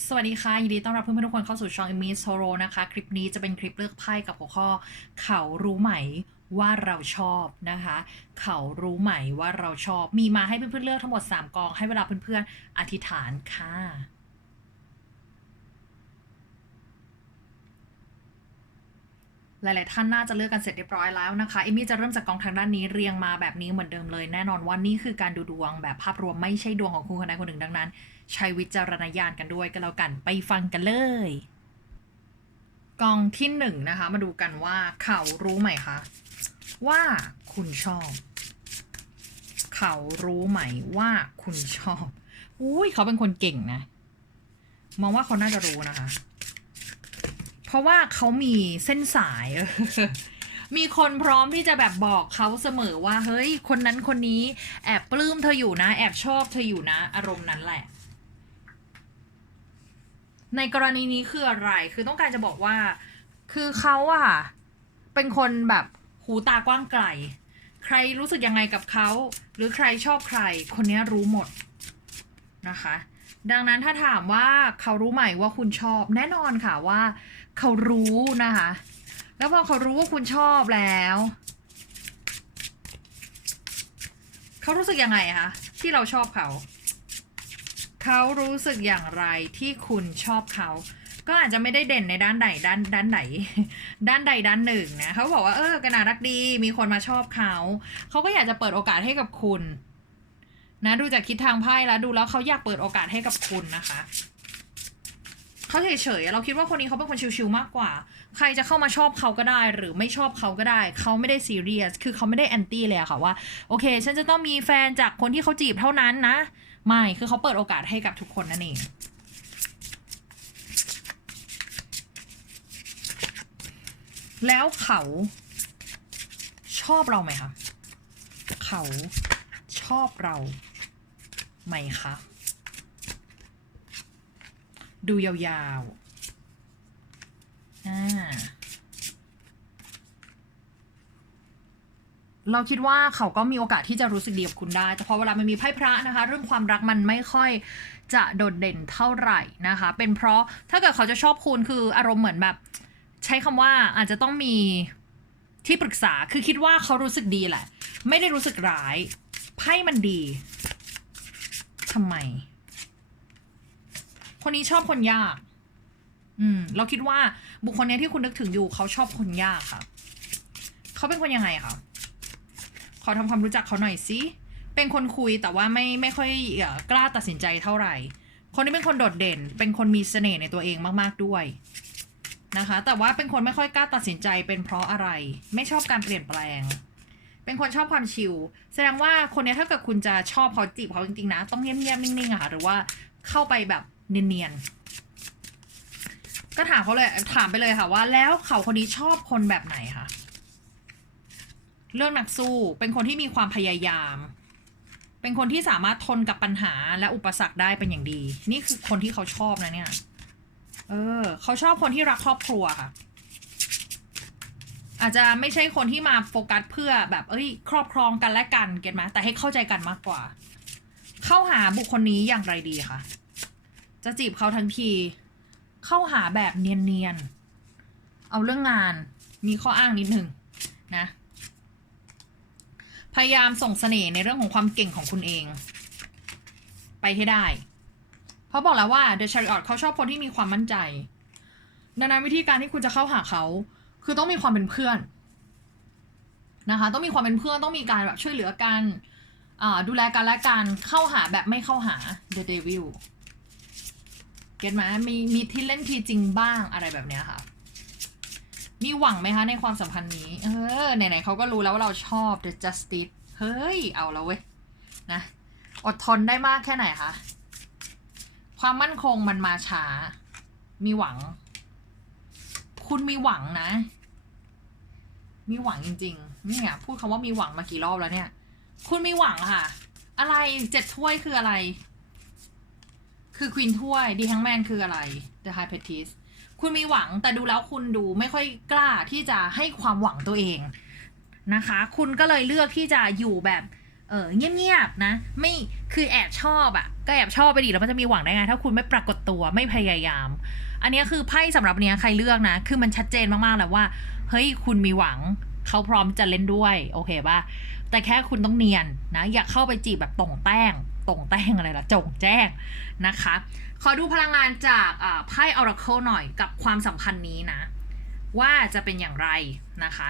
สวัสดีค่ะยินดีต้อนรับเพื่อนๆทุกคนเข้าสู่ช่อง e m i s o r o นะคะ คลิปนี้จะเป็นคลิปเลือกไพ่กับหัวข้อ เขารู้ไหมว่าเราชอบนะคะ เขารู้ไหมว่าเราชอบ มีมาให้เพื่อนๆเลือกทั้งหมด 3 กอง ให้เวลาเพื่อนๆอธิษฐานค่ะหลายๆท่านน่าจะเลือกกันเสร็จเรียบร้อยแล้วนะคะเอมี่จะเริ่มจากกองทางด้านนี้เรียงมาแบบนี้เหมือนเดิมเลย แน่นอนว่านี่คือการดูดวงแบบภาพรวมไม่ใช่ดวงของคุณคนใดคนหนึ่งดังนั้น ใช้วิจารณญาณกันด้วยก็แล้วกันไปฟังกันเลย กองที่หนึ่งนะคะ มาดูกันว่าเขารู้ไหมคะ ว่าคุณชอบ เขารู้ไหมว่าคุณชอบอุ้ยเขาเป็นคนเก่งนะ มองว่าเขาน่าจะรู้นะคะ เพราะว่าเขามีเส้นสาย มีคนพร้อมที่จะแบบบอกเขาเสมอว่า เฮ้ย คนนั้นคนนี้แอบปลื้มเธออยู่นะ แอบชอบเธออยู่นะ อารมณ์นั้นแหละ ในกรณีนี้คืออะไร คือต้องการจะบอกว่า คือเขาอะเป็นคนแบบหูตากว้างไกล ใครรู้สึกยังไงกับเขา หรือใครชอบใคร คนนี้รู้หมดนะคะ ดังนั้นถ้าถามว่าเขารู้ไหมว่าคุณชอบ แน่นอนค่ะว่า เขารู้นะคะ แล้วพอเขารู้ว่าคุณชอบแล้วเขารู้สึกยังไงคะที่เราชอบเขา เขารู้สึกอย่างไรที่คุณชอบเขา ก็อาจจะไม่ได้เด่นในด้านไหนด้านด้านไหน ด้านใดด้านหนึ่งนะเขาบอกว่าเออกนารักดี มีคนมาชอบเขาเขาก็อยากจะเปิดโอกาสให้กับคุณ นะดูจากคิดทางไพ่แล้วดูแล้วเขาอยากเปิดโอกาสให้กับคุณนะคะเขาเฉยๆ เราคิดว่าคนนี้เขาเป็นคนชิวๆ มากกว่า ใครจะเข้ามาชอบเขาก็ได้ หรือไม่ชอบเขาก็ได้ เขาไม่ได้ซีเรียส คือเขาไม่ได้แอนตี้เลยอะค่ะว่า โอเค ฉันจะต้องมีแฟนจากคนที่เขาจีบเท่านั้นนะ ไม่ คือเขาเปิดโอกาสให้กับทุกคนนั่นเอง แล้วเขาชอบเราไหมคะ เขาชอบเราไหมคะ ดูยาวๆ อ่า เราคิดว่าเขาก็มีโอกาสที่จะรู้สึกดีกับคุณได้ แต่พอเวลามันมีไพ่พระนะคะ เรื่องความรักมันไม่ค่อยจะโดดเด่นเท่าไหร่นะคะ เป็นเพราะถ้าเกิดเขาจะชอบคุณคืออารมณ์เหมือนแบบ ใช้คำว่าอาจจะต้องมีที่ปรึกษา คือคิดว่าเขารู้สึกดีแหละ ไม่ได้รู้สึกร้าย ไพ่มันดีทำไม คนนี้ชอบคนยาก อืม เราคิดว่าบุคคลนี้ที่คุณนึกถึงอยู่ เขาชอบคนยากค่ะ เขาเป็นคนยังไงคะ ขอทำความรู้จักเขาหน่อยสิเป็นคนคุยแต่ว่าไม่ไม่ค่อยกล้าตัดสินใจเท่าไหร่ คนนี้เป็นคนโดดเด่น เป็นคนมีเสน่ห์ในตัวเองมากๆด้วยนะคะ แต่ว่าเป็นคนไม่ค่อยกล้าตัดสินใจเป็นเพราะอะไร ไม่ชอบการเปลี่ยนแปลง เป็นคนชอบความชิลแสดงว่าคนนี้ถ้าเกิดคุณจะชอบเขาจีบเขาจริงๆนะ ต้องเงียบๆนิ่งๆอะค่ะหรือว่าเข้าไปแบบเนียนๆก็ถามเขาเลยถามไปเลยค่ะว่า แล้วเขาคนนี้ชอบคนแบบไหนคะ เรื่องนักสู้ เป็นคนที่มีความพยายาม เป็นคนที่สามารถทนกับปัญหาและอุปสรรคได้เป็นอย่างดี นี่คือคนที่เขาชอบนะเนี่ย เออ เขาชอบคนที่รักครอบครัวค่ะ อาจจะไม่ใช่คนที่มาโฟกัสเพื่อแบบเอ้ย ครอบครองกันและกันเก็ตไหมแต่ให้เข้าใจกันมากกว่า เข้าหาบุคคลนี้อย่างไรดีคะจะจีบเขาทั้งที เข้าหาแบบเนียนๆ เอาเรื่องงาน มีข้ออ้างนิดหนึ่งนะ พยายามส่งเสน่ห์ในเรื่องของความเก่งของคุณเอง ไปให้ได้ เพราะบอกแล้วว่า The Chariot เขาชอบคนที่มีความมั่นใจ ดังนั้นวิธีการที่คุณจะเข้าหาเขา คือต้องมีความเป็นเพื่อน นะคะ ต้องมีความเป็นเพื่อนต้องมีการแบบช่วยเหลือกันอ่าดูแลกันและกันเข้าหาแบบไม่เข้าหา The Devil เก็ตไหมมีมีที่เล่นทีจริงบ้างอะไรแบบเนี้ยค่ะ มีหวังไหมคะในความสัมพันธ์นี้ เออ ไหนๆเขาก็รู้แล้วว่าเราชอบ The Justice เฮ้ย เอาแล้วเว้ย นะ อดทนได้มากแค่ไหนคะ ความมั่นคงมันมาช้า มีหวัง คุณมีหวังนะ มีหวังจริงๆ นี่ไงพูดคำว่ามีหวังมากี่รอบแล้วเนี่ย คุณมีหวังค่ะ อะไรเจ็ดถ้วยคืออะไร คือควีนถ้วย ดีทั้งแมนคืออะไร The High p e t i s คุณมีหวังแต่ดูแล้วคุณดูไม่ค่อยกล้าที่จะให้ความหวังตัวเองนะคะ คุณก็เลยเลือกที่จะอยู่แบบเออเงียบๆนะ ไม่คือแอบชอบอะก็แอบชอบไปดิแล้วมันจะมีหวังได้ไง ถ้าคุณไม่ปรากฏตัวไม่พยายาม อันนี้คือไพ่สำหรับเนี้ยใครเลือกนะ คือมันชัดเจนมากๆแล้วว่า เฮ้ยคุณมีหวังเขาพร้อมจะเล่นด้วย โอเคป่ะแต่แค่คุณต้องเนียนนะ อย่าเข้าไปจีบแบบตรงแต้งตรงแต้งอะไรล่ะจงแจ้งนะคะ ขอดูพลังงานจากอ่าไพ่ Oracle หน่อยกับความสัมพันธ์นี้นะ ว่าจะเป็นอย่างไรนะคะ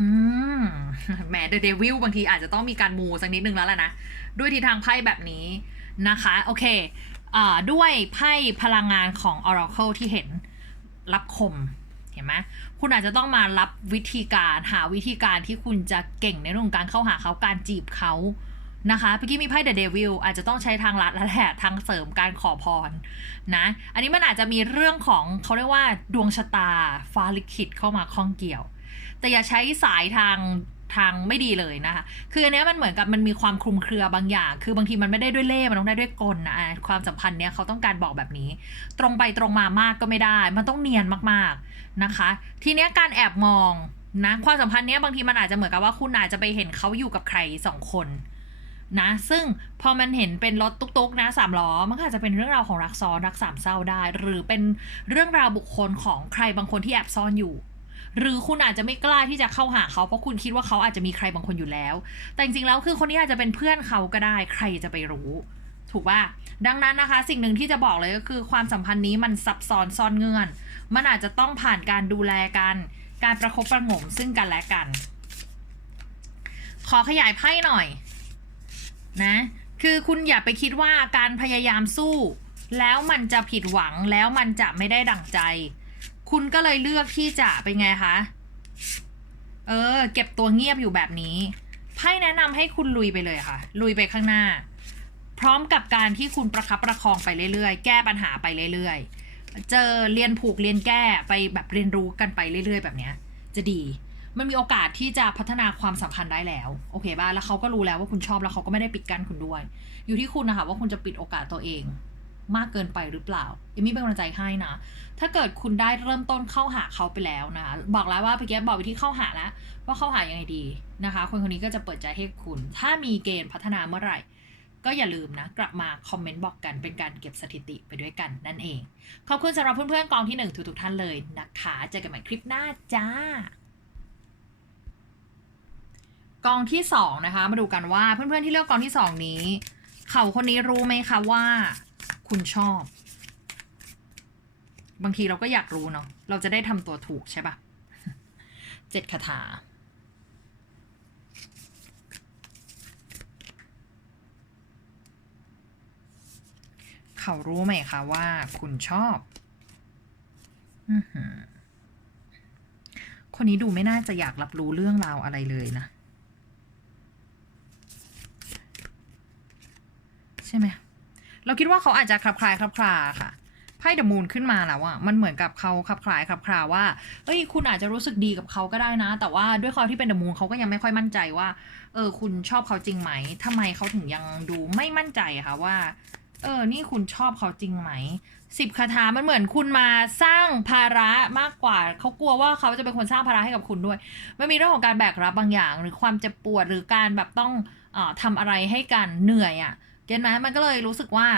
อืมแหมเดอะเดวิลบางทีอาจจะต้องมีการมูสักนิดนึงแล้วแหละนะ ด้วยทิศทางไพ่แบบนี้นะคะ โอเคอด้วยไพ่พลังงานของ Oracle ที่เห็นรับคมเห็นไหมคุณอาจจะต้องมารับวิธีการหาวิธีการที่คุณจะเก่งในเรื่องของการเข้าหาเขาการจีบเขา นะคะเมื่อกี้มีไพ่เดอะเดวิลอาจจะต้องใช้ทางลัดแล้วแหละทางเสริมการขอพรนะ อันนี้มันอาจจะมีเรื่องของเขาเรียกว่าดวงชะตาฟ้าลิขิตเข้ามาข้องเกี่ยว แต่อย่าใช้สายทางทางไม่ดีเลยนะคะ คืออันนี้มันเหมือนกับมันมีความคลุมเครือบางอย่าง คือบางทีมันไม่ได้ด้วยเล่ มันต้องได้ด้วยกลนะอะความสัมพันธ์เนี้ยเขาต้องการบอกแบบนี้ ตรงไปตรงมามากก็ไม่ได้ มันต้องเนียนมากๆนะคะ ทีเนี้ยการแอบมองนะ ความสัมพันธ์เนี้ยบางทีมันอาจจะเหมือนกับว่าคุณอาจจะไปเห็นเขาอยู่กับใครสองคน นะ ซึ่งพอมันเห็นเป็นรถตุ๊กๆนะสามล้อ มันก็อาจจะเป็นเรื่องราวของรักซ้อนรักสามเศร้าได้ หรือเป็นเรื่องราวบุคคลของใครบางคนที่แอบซ่อนอยู่ หรือคุณอาจจะไม่กล้าที่จะเข้าหาเขาเพราะคุณคิดว่าเขาอาจจะมีใครบางคนอยู่แล้ว แต่จริงๆแล้วคือคนนี้อาจจะเป็นเพื่อนเขาก็ได้ ใครจะไปรู้ ถูกป่ะดังนั้นนะคะ สิ่งหนึ่งที่จะบอกเลยก็คือ ความสัมพันธ์นี้มันซับซ้อนซ่อนเงื่อน มันอาจจะต้องผ่านการดูแลกันการประคบประงมซึ่งกันและกัน ขอขยายไพ่หน่อย นะ คือคุณอย่าไปคิดว่าการพยายามสู้ แล้วมันจะผิดหวังแล้วมันจะไม่ได้ดั่งใจ คุณก็เลยเลือกที่จะเป็นไงคะ เออ เก็บตัวเงียบอยู่แบบนี้ไพ่แนะนำให้คุณลุยไปเลยค่ะ ลุยไปข้างหน้า พร้อมกับการที่คุณประคับประคองไปเรื่อยๆ แก้ปัญหาไปเรื่อยๆ เจอเรียนผูกเรียนแก้ไปแบบเรียนรู้กันไปเรื่อยๆ แบบเนี้ย จะดี มันมีโอกาสที่จะพัฒนาความสัมพันธ์ได้แล้ว โอเคป่ะแล้วเขาก็รู้แล้วว่าคุณชอบแล้วเขาก็ไม่ได้ปิดกั้นคุณด้วย อยู่ที่คุณนะคะว่าคุณจะปิดโอกาสตัวเอง มากเกินไปหรือเปล่าเอมมี่เป็นกำลังใจให้นะ ถ้าเกิดคุณได้เริ่มต้นเข้าหาเขาไปแล้วนะคะบอกแล้วว่าเมื่อกี้บอกวิธีเข้าหาแล้วว่าเข้าหายังไงดีนะคะ คนคนนี้ก็จะเปิดใจให้คุณ ถ้ามีเกณฑ์พัฒนาเมื่อไหร่ก็อย่าลืมนะ กลับมาคอมเมนต์บอกกันเป็นการเก็บสถิติไปด้วยกันนั่นเอง ขอบคุณสำหรับเพื่อนๆกองที่หนึ่งทุกๆท่านเลยนะคะ เจอกันใหม่คลิปหน้าจ้า กองที่สองนะคะ มาดูกันว่าเพื่อนๆที่เลือกกองที่สองนี้ เขาคนนี้รู้ไหมคะว่า คุณชอบ บางทีเราก็อยากรู้เนาะเราจะได้ทำตัวถูกใช่ปะเจ็ดคาถาเขารู้ไหมคะว่าคุณชอบอคนนี้ดูไม่น่าจะอยากรับรู้เรื่องราวอะไรเลยนะ ใช่ไหมเราคิดว่าเขาอาจจะคลับคลายคลับคลาค่ะไพ่เดอะมูนขึ้นมาแล้วอะมันเหมือนกับเขาคลับคลายคลับคลาว่าเอ้ยคุณอาจจะรู้สึกดีกับเขาก็ได้นะ แต่ว่าด้วยความที่เป็นเดอะมูนเขาก็ยังไม่ค่อยมั่นใจว่า เออ คุณชอบเขาจริงไหมทำไมเขาถึงยังดูไม่มั่นใจค่ะว่า เออ นี่คุณชอบเขาจริงไหมสิบคาถามันเหมือนคุณมาสร้างภาระมากกว่า เขากลัวว่าเขาจะเป็นคนสร้างภาระให้กับคุณด้วย มันมีเรื่องของการแบกรับบางอย่าง หรือความเจ็บปวดหรือการแบบต้องออทำอะไรให้กันเหนื่อยอะ่ะ เก็ตไหมมันก็เลยรู้สึกว่า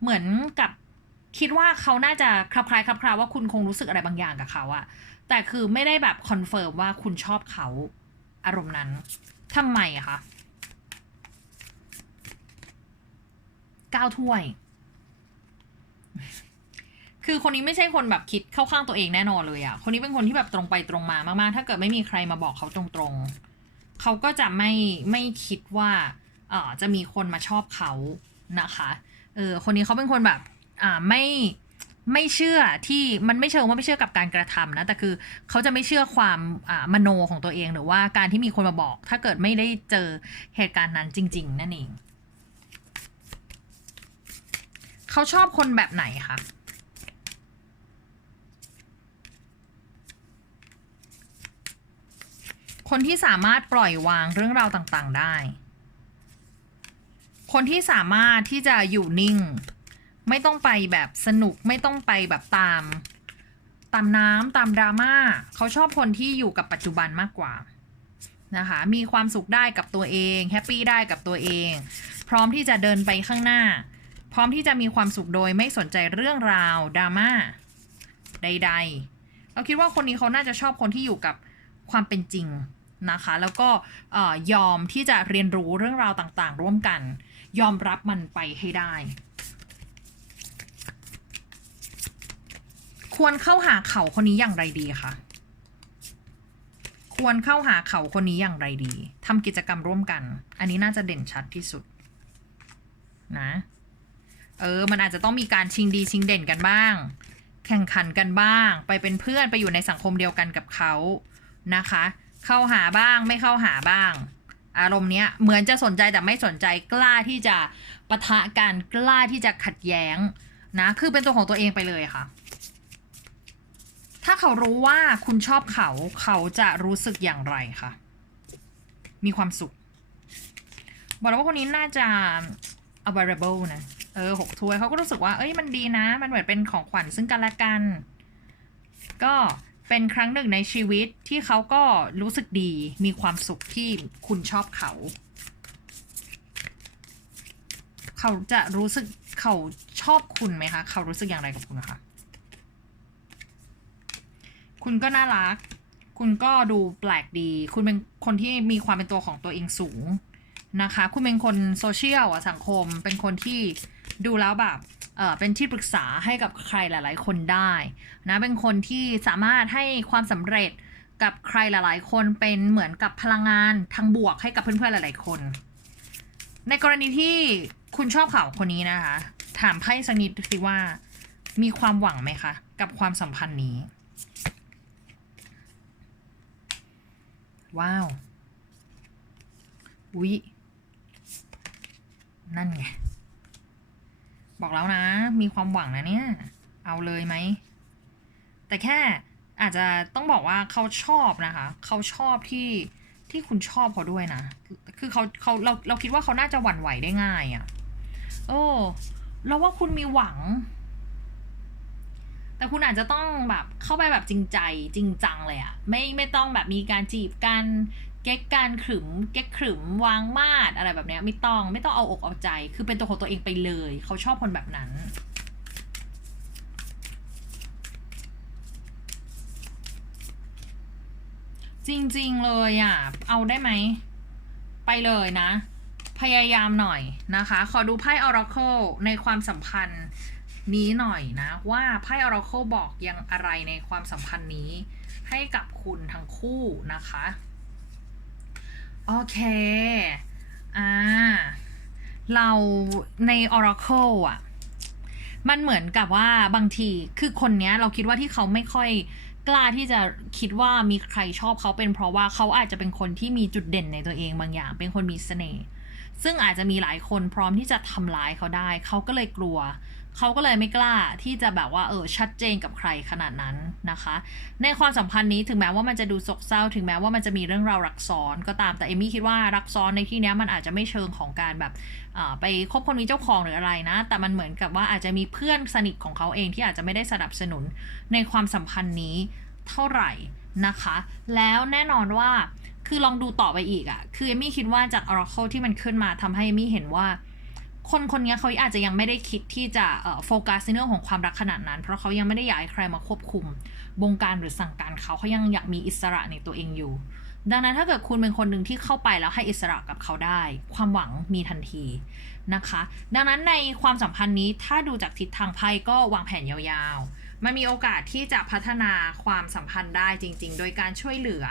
เหมือนกับคิดว่าเขาน่าจะคลับคล้ายคลับคลาว่าคุณคงรู้สึกอะไรบางอย่างกับเขาอะแต่คือไม่ได้แบบคอนเฟิร์มว่าคุณชอบเขาอารมณ์นั้นทำไมอะคะก้าวถ้วย คือคนนี้ไม่ใช่คนแบบคิดเข้าข้างตัวเองแน่นอนเลยอะคนนี้เป็นคนที่แบบตรงไปตรงมามากๆ ถ้าเกิดไม่มีใครมาบอกเขาตรงๆ เขาก็จะไม่ไม่คิดว่า อ่อจะมีคนมาชอบเขานะคะเออคนนี้เขาเป็นคนแบบอ่าไม่ไม่เชื่อที่มันไม่เชิงว่าไม่เชื่อกับการกระทำนะแต่คือเขาจะไม่เชื่อความอ่ามโนของตัวเองหรือว่าการที่มีคนมาบอก ถ้าเกิดไม่ได้เจอเหตุการณ์นั้นจริง ๆ นั่นเองเขาชอบคนแบบไหนคะคนที่สามารถปล่อยวางเรื่องราวต่าง ๆ ได้ คนที่สามารถที่จะอยู่นิ่ง ไม่ต้องไปแบบสนุกไม่ต้องไปแบบตาม ตามน้ำตามดราม่าเขาชอบคนที่อยู่กับปัจจุบันมากกว่านะคะมีความสุขได้กับตัวเองแฮปปี้ได้กับตัวเอง พร้อมที่จะเดินไปข้างหน้า พร้อมที่จะมีความสุขโดยไม่สนใจเรื่องราวดราม่าใด ๆ เราคิดว่าคนนี้เขาน่าจะชอบคนที่อยู่กับความเป็นจริงนะคะ แล้วก็ออยอมที่จะเรียนรู้เรื่องราวต่างๆ ร่วมกัน ยอมรับมันไปให้ได้ ควรเข้าหาเขาคนนี้อย่างไรดีคะควรเข้าหาเขาคนนี้อย่างไรดีทำกิจกรรมร่วมกัน อันนี้น่าจะเด่นชัดที่สุด นะ เออ มันอาจจะต้องมีการชิงดีชิงเด่นกันบ้าง แข่งขันกันบ้าง ไปเป็นเพื่อนไปอยู่ในสังคมเดียวกันกับเขานะคะ เข้าหาบ้างไม่เข้าหาบ้าง อารมณ์เนี้ยเหมือนจะสนใจแต่ไม่สนใจกล้าที่จะปะทะกันกล้าที่จะขัดแย้งนะคือเป็นตัวของตัวเองไปเลยค่ะ ถ้าเขารู้ว่าคุณชอบเขาเขาจะรู้สึกอย่างไรคะมีความสุข บอกแล้วว่าคนนี้น่าจะ available นะเออหกถ้วยเขาก็รู้สึกว่า เอ้ยมันดีนะ มันเหมือนเป็นของขวัญซึ่งกันและกัน ก็ เป็นครั้งหนึ่งในชีวิตที่เขาก็รู้สึกดีมีความสุขที่คุณชอบเขา เขาจะรู้สึกเขาชอบคุณไหมคะ เขารู้สึกอย่างไรกับคุณคะคุณก็น่ารัก คุณก็ดูแปลกดี คุณเป็นคนที่มีความเป็นตัวของตัวเองสูงนะคะ คุณเป็นคนโซเชียลอะสังคม เป็นคนที่ดูแล้วแบบ เป็นที่ปรึกษาให้กับใครหลาย ๆ คนได้นะเป็นคนที่สามารถให้ความสำเร็จกับใครหลาย ๆ คนเป็นเหมือนกับพลังงานทางบวกให้กับเพื่อน ๆ หลาย ๆ คน ในกรณีที่คุณชอบเขาวคนนี้นะคะ ถามไพ่สักนิดสิว่ามีความหวังไหมคะ กับความสัมพันธ์นี้ ว้าว อุ๊ย นั่นไง บอกแล้วนะ มีความหวังนะเนี่ย เอาเลยไหม แต่แค่อาจจะต้องบอกว่าเขาชอบนะคะ เขาชอบที่ที่คุณชอบเขาด้วยนะ คือเขาเขาเราเราคิดว่าเขาน่าจะหวั่นไหวได้ง่ายอะ่ะ โอ้เราว่าคุณมีหวัง แต่คุณอาจจะต้องแบบเข้าไปแบบจริงใจจริงจังเลยอะ ไม่ไม่ต้องแบบมีการจีบกัน เก๊กการขรึมเก๊กขรึมวางมาดอะไรแบบเนี้ยไม่ต้องไม่ต้องเอาอกเอาใจ คือเป็นตัวของตัวเองไปเลย เขาชอบคนแบบนั้น จริงๆเลยอะ เอาได้ไหม ไปเลยนะ พยายามหน่อยนะคะ ขอดูไพ่ Oracle ในความสัมพันธ์นี้หน่อยนะ ว่าไพ่ Oracle บอกยังอะไรในความสัมพันธ์นี้ ให้กับคุณทั้งคู่นะคะ โอเค อ่า เราใน Oracle อะ มันเหมือนกับว่าบางทีคือคนเนี้ย เราคิดว่าที่เขาไม่ค่อยกล้าที่จะคิดว่ามีใครชอบเขาเป็นเพราะว่าเขาอาจจะเป็นคนที่มีจุดเด่นในตัวเองบางอย่าง เป็นคนมีเสน่ห์ซึ่งอาจจะมีหลายคนพร้อมที่จะทำร้ายเขาได้ เขาก็เลยกลัว เขาก็เลยไม่กล้าที่จะแบบว่าเออชัดเจนกับใครขนาดนั้นนะคะ ในความสัมพันธ์นี้ถึงแม้ว่ามันจะดูโศกเศร้า ถึงแม้ว่ามันจะมีเรื่องราวรักซ้อนก็ตามแต่เอมี่คิดว่ารักซ้อนในที่นี้มันอาจจะไม่เชิงของการแบบอ่าไปคบคนมีเจ้าของหรืออะไรนะ แต่มันเหมือนกับว่าอาจจะมีเพื่อนสนิทของเขาเองที่อาจจะไม่ได้สนับสนุนในความสัมพันธ์นี้เท่าไหร่นะคะ แล้วแน่นอนว่าคือลองดูต่อไปอีกอะคือเอมี่คิดว่าจาก Oracle ที่มันขึ้นมาทำให้เอมี่เห็นว่า คนคนนี้เขาอาจจะยังไม่ได้คิดที่จะโฟกัสในเรื่องของความรักขนาดนั้น เพราะเขายังไม่ได้อยากให้ใครมาควบคุม บงการหรือสั่งการเขาเขายังอยากมีอิสระในตัวเองอยู่ ดังนั้นถ้าเกิดคุณเป็นคนหนึ่งที่เข้าไปแล้วให้อิสระกับเขาได้ ความหวังมีทันทีนะคะ ดังนั้นในความสัมพันธ์นี้ถ้าดูจากทิศทางไพ่ก็วางแผนยาวๆ มันมีโอกาสที่จะพัฒนาความสัมพันธ์ได้จริง ๆ โดยการช่วยเหลือ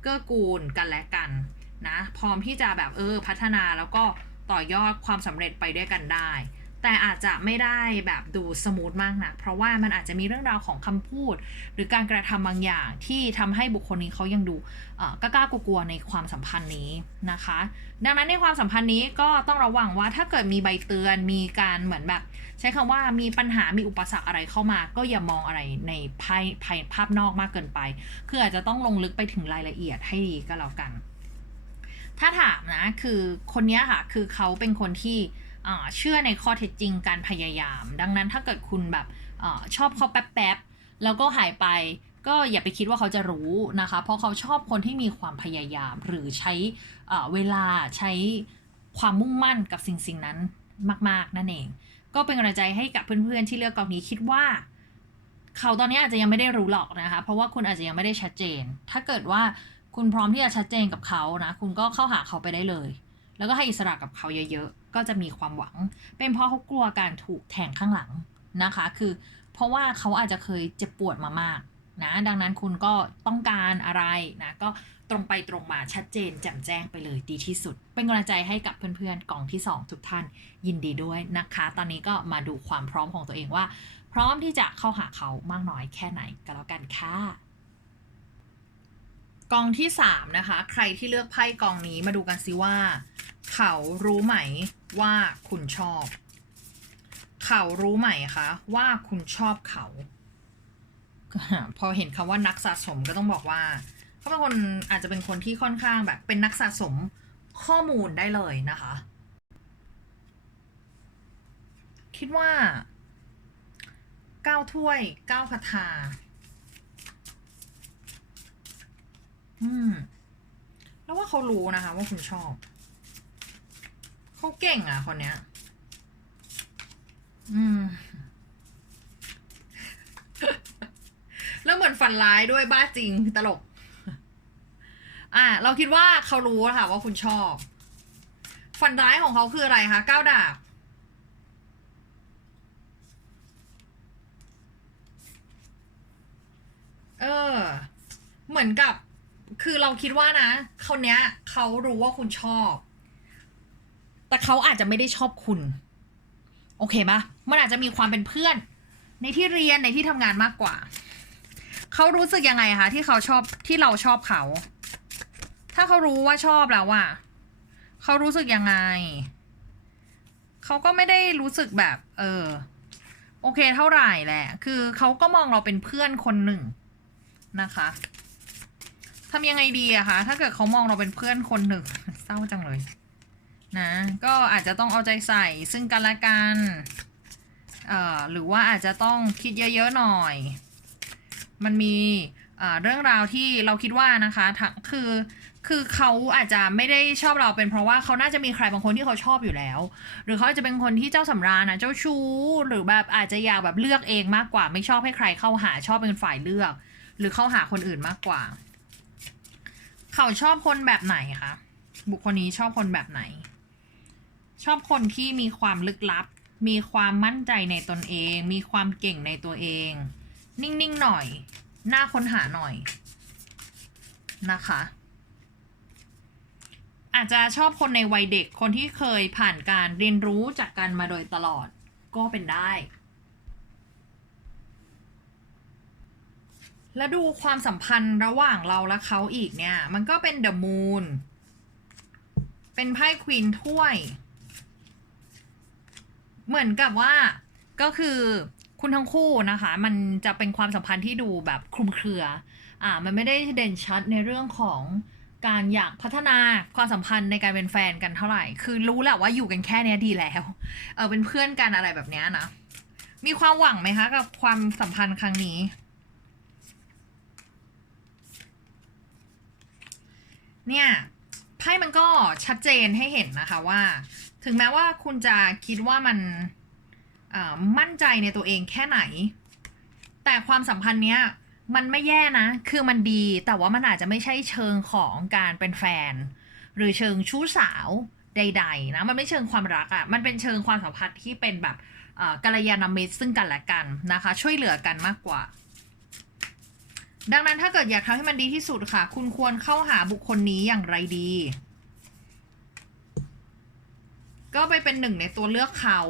เกื้อกูลกันและกันนะพร้อมที่จะแบบเออพัฒนาแล้วก็ ต่อยอดความสำเร็จไปด้วยกันได้ แต่อาจจะไม่ได้แบบดูสมูทมากนะเพราะว่ามันอาจจะมีเรื่องราวของคำพูด หรือการกระทำบางอย่างที่ทำให้บุคคลนี้เขายังดูกล้ากล้ากลัวในความสัมพันธ์นี้นะคะ ดังนั้นในความสัมพันธ์นี้ก็ต้องระวังว่าถ้าเกิดมีใบเตือนมีการเหมือนแบบ ใช้คำว่ามีปัญหามีอุปสรรคอะไรเข้ามา ก็อย่ามองอะไรในภายภายภาพนอกมากเกินไป คืออาจจะต้องลงลึกไปถึงรายละเอียดให้ดีก็แล้วกัน ถ้าถามนะ คือคนนี้ค่ะ คือเขาเป็นคนที่เชื่อในข้อเท็จจริงการพยายาม ดังนั้นถ้าเกิดคุณแบบอชอบเขาแป๊บๆ แล้วก็หายไป ก็อย่าไปคิดว่าเขาจะรู้นะคะ เพราะเขาชอบคนที่มีความพยายาม หรือใช้เอ่อเวลาใช้ความมุ่งมั่นกับสิ่งสิ่งนั้นมาก ๆ นั่นเอง ก็เป็นกำลังใจให้กับเพื่อนๆที่เลือกกองนี้คิดว่า เขาตอนนี้อาจจะยังไม่ได้รู้หรอกนะคะ เพราะว่าคุณอาจจะยังไม่ได้ชัดเจน ถ้าเกิดว่า คุณพร้อมที่จะชัดเจนกับเขานะคุณก็เข้าหาเขาไปได้เลย แล้วก็ให้อิสระกับเขาเยอะๆ ก็จะมีความหวัง เป็นเพราะเขากลัวการถูกแทงข้างหลังนะคะ คือเพราะว่าเขาอาจจะเคยเจ็บปวดมามากนะดังนั้นคุณก็ต้องการอะไรนะก็ตรงไปตรงมาชัดเจนแจ่มแจ้งไปเลยดีที่สุด เป็นกำลังใจให้กับเพื่อนๆกล่องที่ 2 ทุกท่านยินดีด้วยนะคะ ตอนนี้ก็มาดูความพร้อมของตัวเองว่า พร้อมที่จะเข้าหาเขามากน้อยแค่ไหนก็แล้วกันค่ะ กองที่สามนะคะ ใครที่เลือกไพ่กองนี้มาดูกันสิว่า เขารู้ไหมว่าคุณชอบ เขารู้ไหมคะว่าคุณชอบเขา พอเห็นคำว่านักสะสมก็ต้องบอกว่าเขาเป็นคนอาจจะเป็นคนที่ค่อนข้างแบบ เป็นนักสะสมข้อมูลได้เลยนะคะ คิดว่าเก้าถ้วยเก้าพัทา อืม แล้วว่าเขารู้นะคะ ว่าคุณชอบ เขาเก่งอะคนเนี้ย อืม แล้วเหมือนฝันร้ายด้วยบ้าจริงตลก อะเราคิดว่าเขารู้ค่ะ ว่าคุณชอบ ฝันร้ายของเขาคืออะไรคะก้าวดาบเออ เหมือนกับ คือเราคิดว่านะคนเนี้ยเขารู้ว่าคุณชอบ แต่เขาอาจจะไม่ได้ชอบคุณ โอเคปะมันอาจจะมีความเป็นเพื่อน ในที่เรียนในที่ทำงานมากกว่า เขารู้สึกยังไงคะที่เขาชอบที่เราชอบเขา ถ้าเขารู้ว่าชอบแล้วอะเขารู้สึกยังไง เขาก็ไม่ได้รู้สึกแบบ เออ โอเคเท่าไหร่แหละ คือเขาก็มองเราเป็นเพื่อนคนหนึ่งนะคะ ทำยังไงดีอะคะถ้าเกิดเขามองเราเป็นเพื่อนคนหนึ่งเศร้าจังเลย นะ ก็อาจจะต้องเอาใจใส่ซึ่งกันและกันเอ่อหรือว่าอาจจะต้องคิดเยอะๆหน่อย มันมีอ่าเรื่องราวที่เราคิดว่านะคะทั้งคือคือเขาอาจจะไม่ได้ชอบเราเป็นเพราะว่าเขาน่าจะมีใครบางคนที่เขาชอบอยู่แล้ว หรือเขาจจะเป็นคนที่เจ้าสำราญนะเจ้าชู้หรือแบบอาจจะอยากแบบเลือกเองมากกว่า ไม่ชอบให้ใครเข้าหาชอบเป็นฝ่ายเลือก หรือเข้าหาคนอื่นมากกว่า เขาชอบคนแบบไหนคะ บุคคลนี้ชอบคนแบบไหน ชอบคนที่มีความลึกลับ มีความมั่นใจในตนเอง มีความเก่งในตัวเอง นิ่งๆหน่อย หน่าค้นหาหน่อยนะคะ อาจจะชอบคนในวัยเด็กคนที่เคยผ่านการเรียนรู้จากกันมาโดยตลอดก็เป็นได้ แล้วดูความสัมพันธ์ระหว่างเราและเขาอีกเนี่ย มันก็เป็นเดอะมูนเป็นไพ่ควีนถ้วย เหมือนกับว่าก็คือคุณทั้งคู่นะคะ มันจะเป็นความสัมพันธ์ที่ดูแบบคลุมเครือ อ่า มันไม่ได้เด่นชัดในเรื่องของการอยากพัฒนาความสัมพันธ์ในการเป็นแฟนกันเท่าไหร่ คือรู้แหละว่าอยู่กันแค่นี้ดีแล้ว เออเป็นเพื่อนกันอะไรแบบนี้นะ มีความหวังไหมคะ กับความสัมพันธ์ครั้งนี้ เนี่ยไพ่มันก็ชัดเจนให้เห็นนะคะว่า ถึงแม้ว่าคุณจะคิดว่ามันมั่นใจในตัวเองแค่ไหน แต่ความสัมพันธ์เนี้ยมันไม่แย่นะ คือมันดี แต่ว่ามันอาจจะไม่ใช่เชิงของการเป็นแฟน หรือเชิงชู้สาวใด ๆ นะ มันไม่เชิงความรักอะ่ะ มันเป็นเชิงความสัมพันธ์ที่เป็นแบบกัลยาณมิตรซึ่งกันและกันนะคะ ช่วยเหลือกันมากกว่า ดังนั้นถ้าเกิดอยากทำให้มันดีที่สุดค่ะ คุณควรเข้าหาบุคคลนี้อย่างไรดี ก็ไปเป็นหนึ่งในตัวเลือกเขา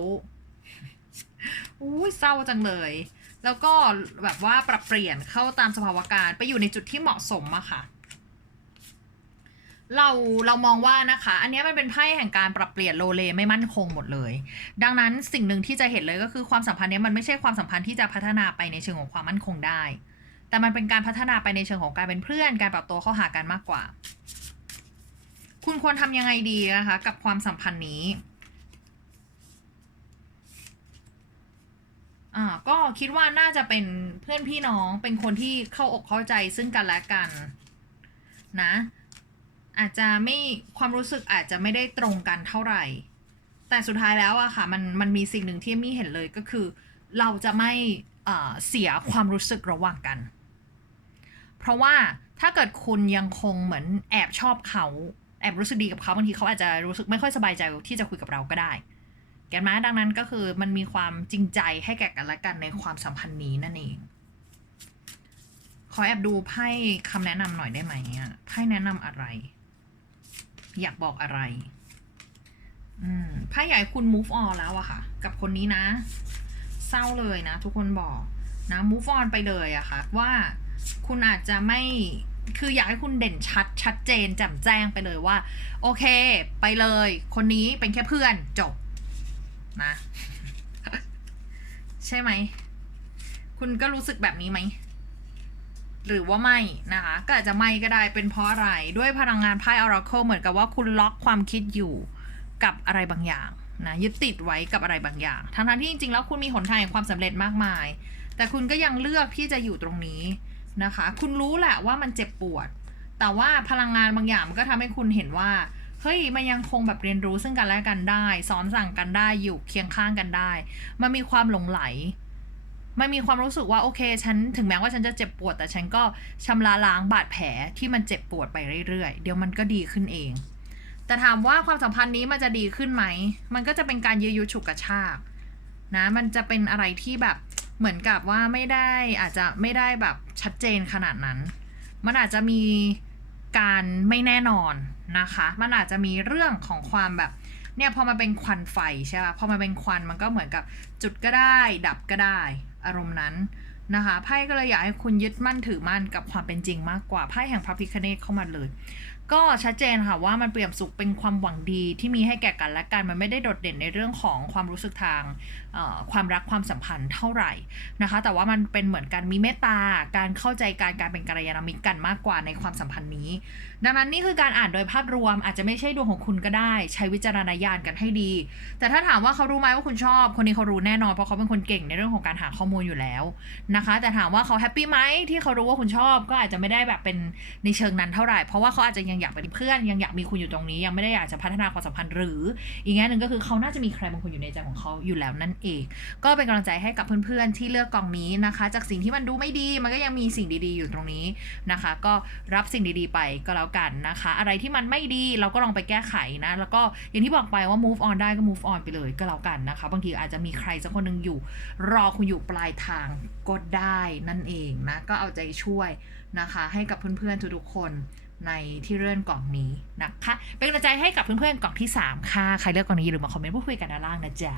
อุ้ยเศร้าจังเลย แล้วก็แบบว่าปรับเปลี่ยนเข้าตามสภาวะการไปอยู่ในจุดที่เหมาะสมอะค่ะ เราเรามองว่านะคะ อันนี้มันเป็นไพ่แห่งการปรับเปลี่ยนโลเลไม่มั่นคงหมดเลย ดังนั้นสิ่งหนึ่งที่จะเห็นเลยก็คือความสัมพันธ์นี้มันไม่ใช่ความสัมพันธ์ที่จะพัฒนาไปในเชิงของความมั่นคงได้ แต่มันเป็นการพัฒนาไปในเชิงของการเป็นเพื่อน การปรับตัวเข้าหากันมากกว่า คุณควรทำยังไงดีนะคะ กับความสัมพันธ์นี้อ่าก็คิดว่าน่าจะเป็นเพื่อนพี่น้องเป็นคนที่เข้าอกเข้าใจซึ่งกันและกันนะ อาจจะไม่ความรู้สึกอาจจะไม่ได้ตรงกันเท่าไหร่ แต่สุดท้ายแล้วอะค่ะมันมันมีสิ่งหนึ่งที่มี่เห็นเลยก็คือ เราจะไม่เอ่อเสียความรู้สึกระหว่างกัน เพราะว่าถ้าเกิดคุณยังคงเหมือนแอบชอบเขาแอบรู้สึกดีกับเขาบางทีเขาอาจจะรู้สึกไม่ค่อยสบายใจที่จะคุยกับเราก็ได้แกนไหมดังนั้นก็คือมันมีความจริงใจให้แก่กันและกันในความสัมพันธ์นี้นั่นเอง ขอแอบดูไพ่คำแนะนำหน่อยได้ไหมอะไพ่แนะนำอะไร อยากบอกอะไรอืมไพ่ใหญ่คุณ move on แล้วอะค่ะ กับคนนี้นะ เศร้าเลยนะ ทุกคนบอกนะ move on ไปเลยอะค่ะว่า คุณอาจจะไม่คืออยากให้คุณเด่นชัดชัดเจนแจ่มแจ้งไปเลยว่า โอเค ไปเลย คนนี้เป็นแค่เพื่อนจบนะ ใช่ไหม คุณก็รู้สึกแบบนี้ไหม หรือว่าไม่นะคะ ก็อาจจะไม่ก็ได้เป็นเพราะอะไรด้วยพลังงานไพ่ Oracle เหมือนกับว่าคุณล็อกความคิดอยู่กับอะไรบางอย่างนะยึดติดไว้กับอะไรบางอย่างทั้งที่จริงๆแล้วคุณมีหนทางแห่งความสำเร็จมากมาย แต่คุณก็ยังเลือกที่จะอยู่ตรงนี้ นะคะ คุณรู้แหละว่ามันเจ็บปวด แต่ว่าพลังงานบางอย่างมันก็ทำให้คุณเห็นว่าเฮ้ยมันยังคงแบบเรียนรู้ซึ่งกันและกันได้ สอนสั่งกันได้อยู่เคียงข้างกันได้ มันมีความหลงไหล มันมีความรู้สึกว่าโอเค ฉันถึงแม้ว่าฉันจะเจ็บปวด แต่ฉันก็ชำระล้างบาดแผลที่มันเจ็บปวดไปเรื่อยๆ เดี๋ยวมันก็ดีขึ้นเอง แต่ถามว่าความสัมพันธ์นี้มันจะดีขึ้นไหม มันก็จะเป็นการยื้อยุดฉุกกระชากนะ มันจะเป็นอะไรที่แบบ เหมือนกับว่าไม่ได้อาจจะไม่ได้แบบชัดเจนขนาดนั้น มันอาจจะมีการไม่แน่นอนนะคะ มันอาจจะมีเรื่องของความแบบเนี่ยพอมาเป็นควันไฟใช่ป่ะ พอมาเป็นควันมันก็เหมือนกับจุดก็ได้ ดับก็ได้อารมณ์นั้นนะคะไพ่ก็เลยอยากให้คุณยึดมั่นถือมั่นกับความเป็นจริงมากกว่าไพ่แห่งพระพิคเนตเข้ามาเลย ก็ชัดเจนค่ะว่ามันเปรียบสุขเป็นความหวังดีที่มีให้แก่กันและกัน มันไม่ได้โดดเด่นในเรื่องของความรู้สึกทางความรักความสัมพันธ์เท่าไหร่นะคะ แต่ว่ามันเป็นเหมือนการมีเมตตาการเข้าใจการการเป็นกัลยาณมิตรกันมากกว่าในความสัมพันธ์นี้ ดังนั้นนี่คือการอ่านโดยภาพรวมอาจจะไม่ใช่ดวงของคุณก็ได้ ใช้วิจารณญาณกันให้ดี แต่ถ้าถามว่าเขารู้ไหมว่าคุณชอบ คนนี้เขารู้แน่นอนเพราะเขาเป็นคนเก่งในเรื่องของการหาข้อมูลอยู่แล้วนะคะ แต่ถามว่าเขาแฮปปี้ไหมที่เขารู้ว่าคุณชอบ ก็อาจจะไม่ได้แบบเป็นในเชิงนั้นเท่าไหร่เพราะว่าเขาอาจจะยังอยากเป็นเพื่อนยังอยากมีคุณอยู่ตรงนี้ ยังไม่ได้อยากจะพัฒนาความสัมพันธ์หรือ อีกแง่หนึ่งก็คือเขาน่าจะมีใครบางคนอยู่ในใจของเขาอยู่แล้วนั่นเอง ก็เป็นกำลังใจให้กับเพื่อนๆที่เลือกกองนี้นะคะ จากสิ่งที่มันดูไม่ดีมันก็ยังมีสิ่งดีๆอยู่ตรงนี้นะคะ ก็รับสิ่งดีๆไปก็แล้วกันนะคะ อะไรที่มันไม่ดีเราก็ลองไปแก้ไขนะแล้วก็อย่างที่บอกไปว่า move on ได้ก็ move on ไปเลยก็แล้วกันนะคะ บางทีอาจจะมีใครสักคนหนึ่งอยู่ รอคุณอยู่ปลายทางก็ได้นั่นเองนะก็เอาใจช่วยนะคะ ให้กับเพื่อนๆทุกๆคน ในที่เรื่อนกล่องนี้นะคะ เป็นกำลังใจให้กับเพื่อนๆกล่องที่ 3 ค่ะ ใครเลือกกล่องนี้อย่าลืมมาคอมเมนต์พูดคุยกันด้านล่างนะจ๊ะ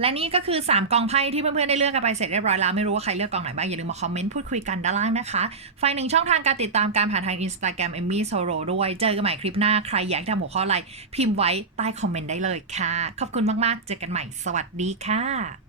และนี่ก็คือ 3 กองไพ่ที่เพื่อนๆได้เลือกกันไปเสร็จเรียบร้อยแล้วไม่รู้ว่าใครเลือกกองไหนบ้างอย่าลืมมาคอมเมนต์พูดคุยกันด้านล่างนะคะไฟหนึ่งช่องทางการติดตามการผ่านทาง Instagram เอมมี่โซโรด้วย เจอกันใหม่คลิปหน้าใครอยากทำหัวข้ออะไร พิมพ์ไว้ใต้คอมเมนต์ได้เลยค่ะ ขอบคุณมากๆ เจอกันใหม่ สวัสดีค่ะ